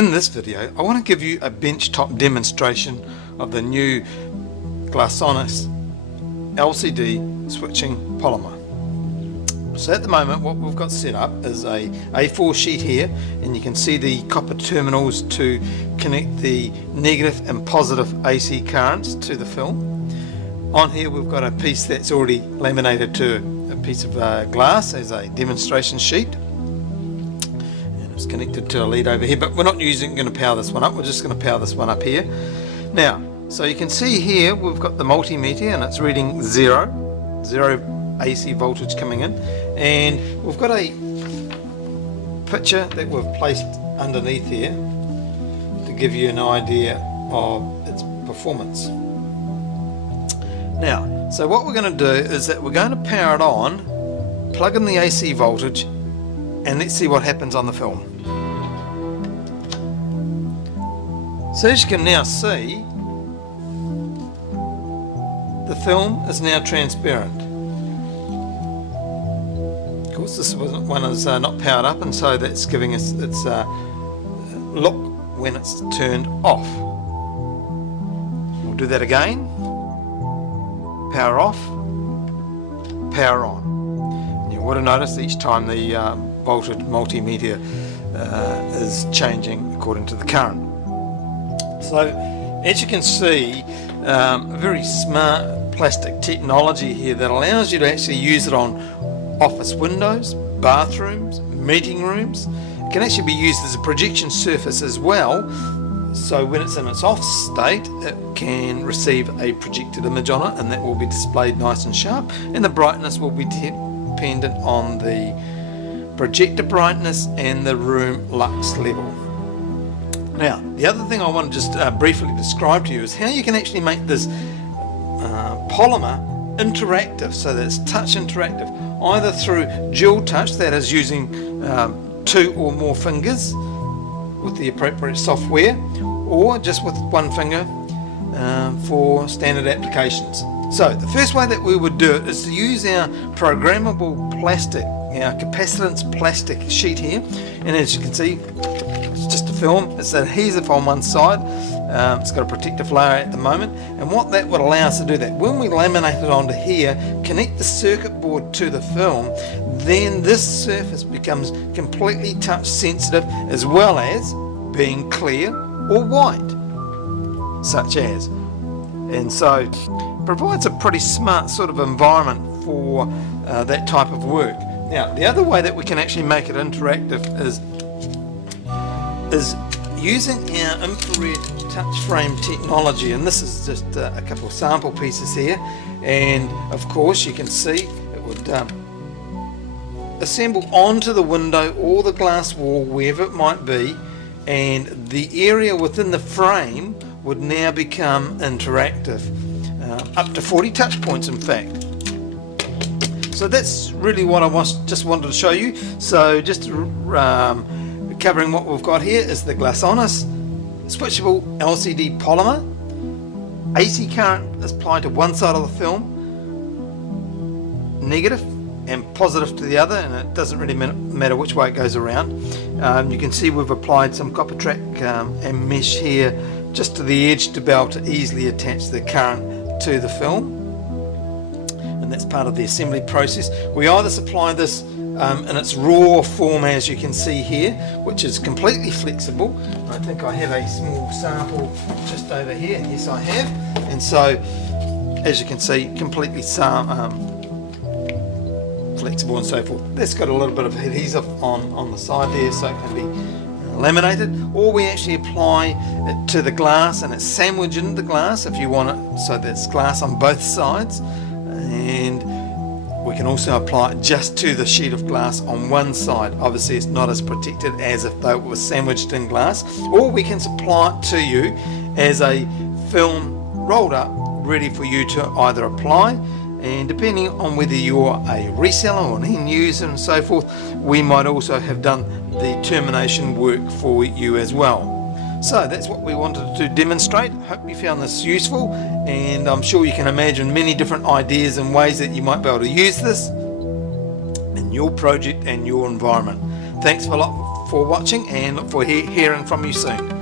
In this video, I want to give you a benchtop demonstration of the new Glassonice LCD switching polymer. So at the moment what we've got set up is a A4 sheet here, and you can see the copper terminals to connect the negative and positive AC currents to the film. On here we've got a piece that's already laminated to a piece of glass as a demonstration sheet. It's connected to a lead over here, but we're not going to power this one up, we're just going to power this one up here. Now, so you can see here we've got the multimeter and it's reading zero AC voltage coming in, and we've got a picture that we've placed underneath here to give you an idea of its performance. Now, so what we're going to do is that we're going to power it on, plug in the AC voltage, and let's see what happens on the film. So as you can now see, the film is now transparent. Of course this one is not powered up, and so that's giving us its look when it's turned off. We'll do that again. Power off, power on. And you would have noticed each time the voltage multimeter is changing according to the current. So as you can see, a very smart plastic technology here that allows you to actually use it on office windows, bathrooms, meeting rooms. It can actually be used as a projection surface as well, so when it's in its off state it can receive a projected image on it, and that will be displayed nice and sharp, and the brightness will be dependent on the projector brightness and the room lux level. Now, the other thing I want to just briefly describe to you is how you can actually make this polymer interactive, so that it's touch interactive, either through dual touch, that is using 2 or more fingers with the appropriate software, or just with one finger for standard applications. So the first way that we would do it is to use our programmable plastic, our capacitance plastic sheet here, and as you can see, it's just a film. It's adhesive on one side, it's got a protective layer at the moment, and what that would allow us to do, that when we laminate it onto here, connect the circuit board to the film, then this surface becomes completely touch sensitive, as well as being clear or white, such as. And so provides a pretty smart sort of environment for that type of work. Now, the other way that we can actually make it interactive is using our infrared touch frame technology, and this is just a couple of sample pieces here, and of course you can see it would assemble onto the window or the glass wall, wherever it might be, and the area within the frame would now become interactive, up to 40 touch points in fact. So that's really what I just wanted to show you. So just covering what we've got here is the Glassonice switchable LCD polymer. AC current is applied to one side of the film, negative and positive to the other, and it doesn't really matter which way it goes around. You can see we've applied some copper track and mesh here just to the edge to be able to easily attach the current to the film, and that's part of the assembly process. We either supply this in its raw form, as you can see here, which is completely flexible. I think I have a small sample just over here. Yes, I have. And so, as you can see, completely flexible and so forth. That's got a little bit of adhesive on the side there, so it can be laminated, or we actually apply it to the glass and it's sandwiched into the glass if you want it, so that's glass on both sides. And we can also apply it just to the sheet of glass on one side. Obviously it's not as protected as if though it was sandwiched in glass, or we can supply it to you as a film rolled up, ready for you to either apply, and depending on whether you're a reseller or an end user and so forth, we might also have done the termination work for you as well. So that's what we wanted to demonstrate. Hope you found this useful, and I'm sure you can imagine many different ideas and ways that you might be able to use this in your project and your environment. Thanks a lot for watching and look for hearing from you soon.